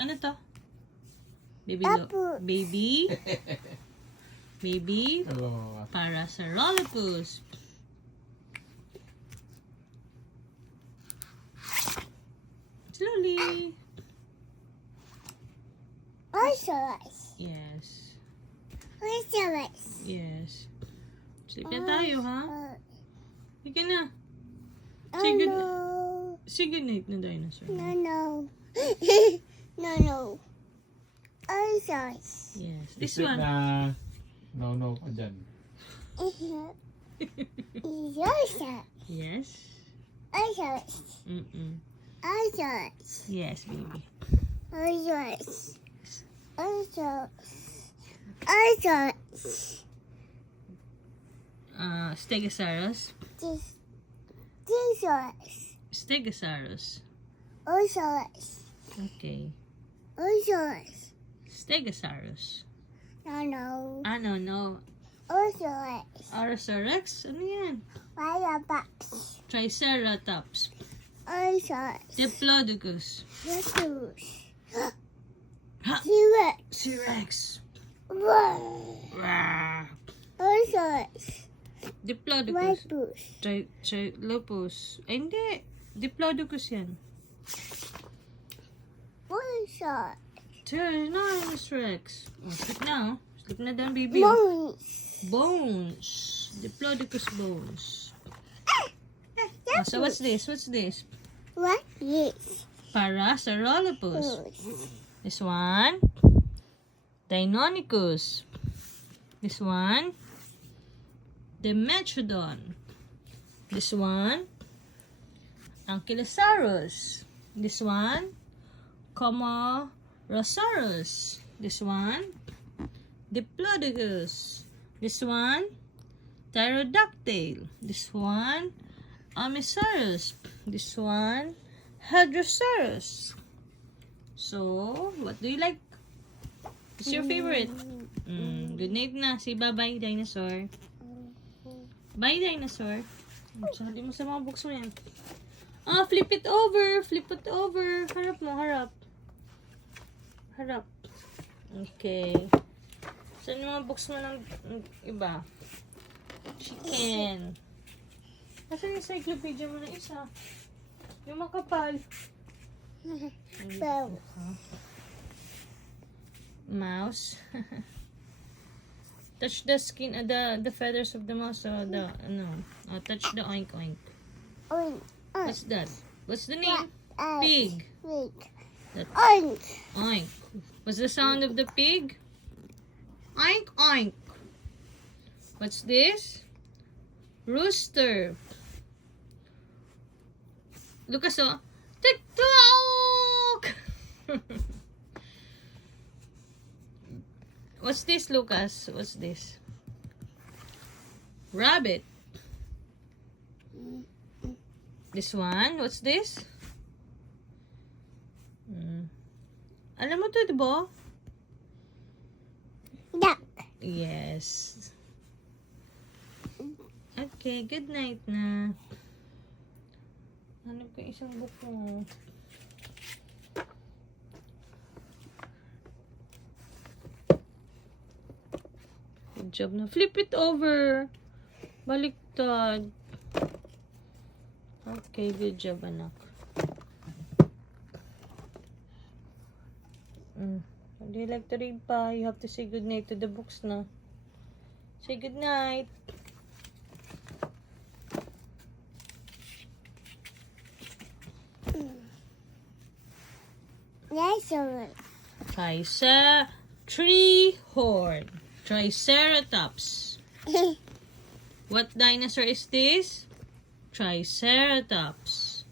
Ano to? Baby Baby Hello. Parasaurolophus. Slowly. Ocelos. Yes. Ocelos. Yes. Sleep na tayo, ha? Sige na. Oh Say good, no. say good night na dinosaur. No, no. No, no. Ocelos. Yes. This Isip one. na no ka dyan. Ocelos. Yes. Ocelos. Ocelos. Yes, baby. Ocelos. Ocelos. Ocelos. Stegosaurus. Jesus. Stegosaurus. Ocelos. Okay. Ocelos. Stegosaurus. No, no. Ano, no. Ocelos. Orosaurus? Ano yan? Firefox. Triceratops. Ocelos. Diplodocus. Jesus. Ha! T-Rex. T-Rex. Rawr. Ocelos. Diplodocus. Ripus. Trilopus. Ay, hindi. Diplodocus yan. Ocelos. Tyrannosaurus Rex. Oh, sleep na, oh. Sleep na doon, baby. Bones. Bones. Diplodocus bones. Oh, so what's this? What's this? What is Parasaurolophus. This one. Deinonychus. This one. Dimetrodon. This one. Ankylosaurus. This one. Camarasaurus. This one. Diplodocus. This one. Pterodactyl. This one. Allosaurus. This one. Hadrosaurus. So, what do you like? What's your favorite? Good night na. Say bye-bye, dinosaur. Bye, dinosaur. Sali mo sa mga books mo yan. Ah, flip it over. Flip it over. Harap mo, harap. Harap. Okay. Saan yung mga books mo ng iba? Chicken. Nasaan yung encyclopedia mo na isa? Yung makapal. Bones. Mouse. Touch the skin, the feathers of the mouse. Touch the oink oink. Oink. What's that? What's the name? Pig. Pig. That Oink. oink. What's the sound of the pig? Oink oink. What's this? Rooster. Lucas, oh. TikTok. What's this, Lucas? What's this? Rabbit. This one? What's this? Alam mo to, diba? Duck. Yes. Okay, good night na. Hanap ko isang book mo. Good job na. Flip it over. Baliktad. Okay, good job, anak. Would you like to read pa? You have to say good night to the books na. Say good night. Dinosaur. Tree-horn. Triceratops. What dinosaur is this? Triceratops.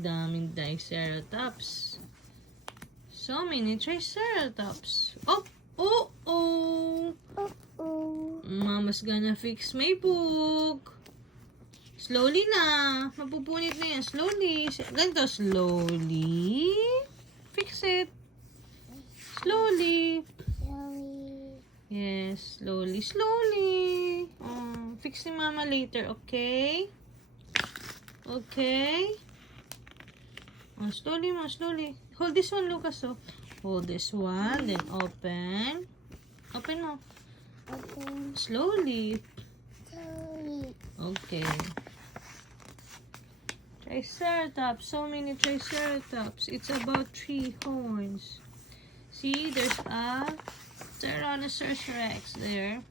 Daming Triceratops. So many Triceratops. Oh! Mama's gonna fix my book. Slowly na. Mapupunit na yan. Slowly. Ganito. Slowly. Fix it. Slowly. Sorry. Yes. Yes. Slowly, slowly. Fix ni Mama later, okay? Okay? Slowly, Ma. Slowly. Hold this one, Lucas, oh. Hold this one, then open. Open mo. Open. Slowly. Sorry. Okay. Triceratops. So many Triceratops. It's about 3 horns. See, there's a Tyrannosaurus Rex there.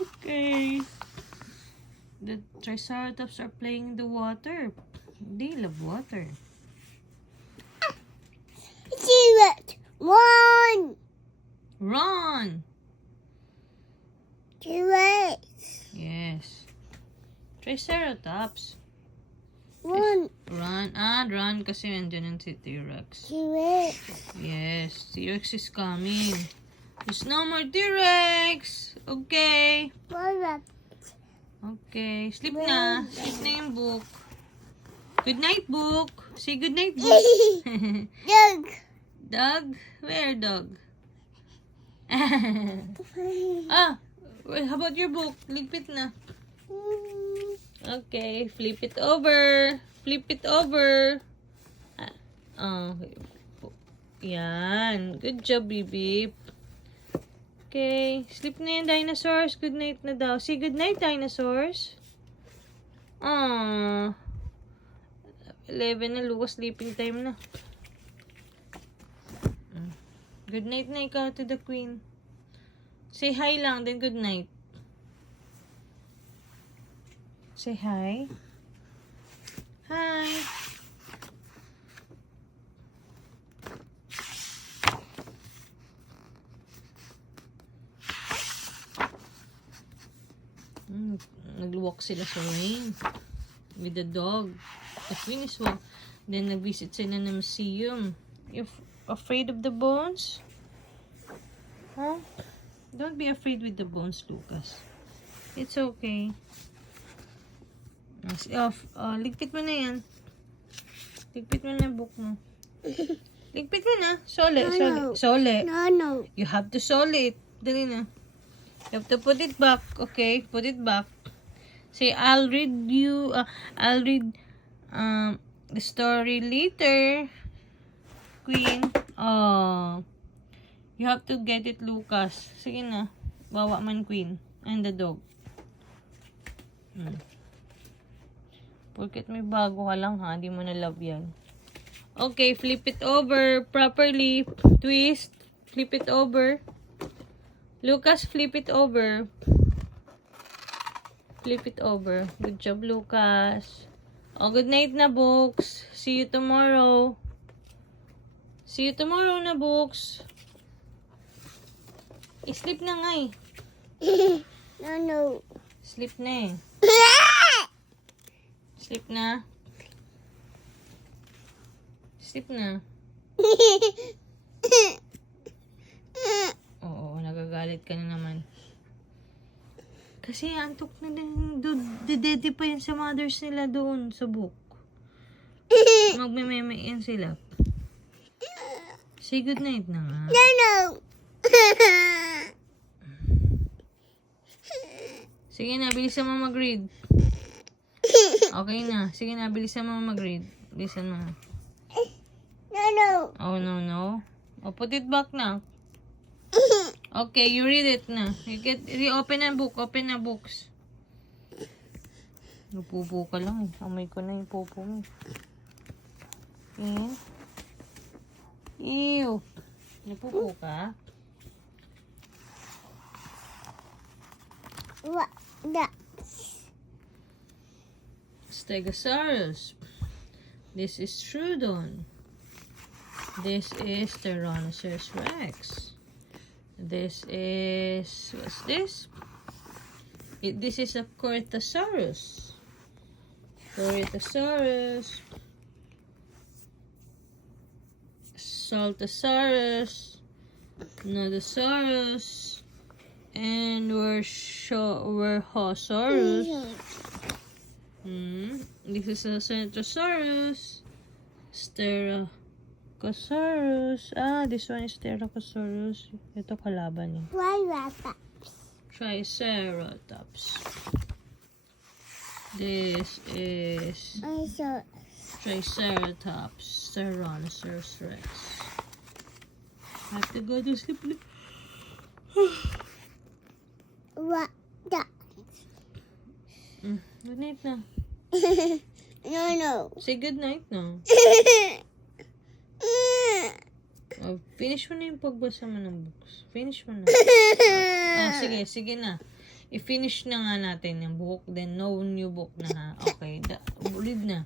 Okay. The Triceratops are playing in the water. They love water. T-Rex. One. Run! T-Rex. Yes. Triceratops. One. Run. Run kasi andyan ang si T-Rex. T-Rex. Yes, T-Rex is coming. There's no more T-Rex. Okay. One. Okay. Sleep na. Sleep na yung book. Good night, book. Say good night, book. Dog. Dog? Where dog? How about your book? Ligpit na. Okay, flip it over. Flip it over. Yan. Good job, Bibi. Okay, sleep na yung dinosaurs. Good night na daw. Say good night, dinosaurs. 11 na, Lucas. Sleeping time na. Good night na ikaw to the queen. Say hi lang, then good night. Say hi. Hi. Nag-walk sila sa rain with the dog. The queen is walk. Then nag-visit sila ng museum. You're afraid of the bones? Huh? Don't be afraid with the bones, Lucas. It's okay. Ligpit mo na yan. Ligpit mo na book mo. Ligpit mo na. Sole. No. You have to sole it. Dali na. You have to put it back. Okay? Put it back. Say, I'll read the story later. Queen. You have to get it, Lucas. Sige na. Bawa man, Queen. And the dog. Porket may bago ka lang, ha? Di mo na love yan. Okay, flip it over properly. Twist. Flip it over. Lucas, flip it over. Flip it over. Good job, Lucas. Good night na, books. See you tomorrow. See you tomorrow na, books. I-sleep na nga eh. No. Sleep na eh. Sleep na. Sleep na. Oo, nagagalit ka na naman. Kasi antok na din. Dedede pa yan sa mothers nila doon sa book. Magmememe yan sila. Say good night na nga. No. Sige na, bilisan mo mag-read. Okay na. Sige na, bilisan mo mag-read. Bilisan mo. No. Oh, no. Put it back na. Okay, you read it na. Open na book. Open na books. Napupo ka lang eh. Amay ko na yung popo mo. Ew. Napupo ka? What? That. Stegosaurus. This is Troodon. This is Tyrannosaurus Rex. This is... What's this? This is a Corythosaurus. Saltosaurus. Nodosaurus. And Werchosaurus. This is a Centrosaurus. Styracosaurus. Ah, this one is Styracosaurus. Ito kalaban niya. Triceratops. Triceratops. This is Also, Triceratops. Tyrannosaurus Rex. I have to go to sleep now. what the? Good night na. No. Say good night na. Oh, finish mo na yung pagbasa mo ng books. Finish mo na. Sige na. I-finish na nga natin yung book. Then, no new book na ha. Okay, read na.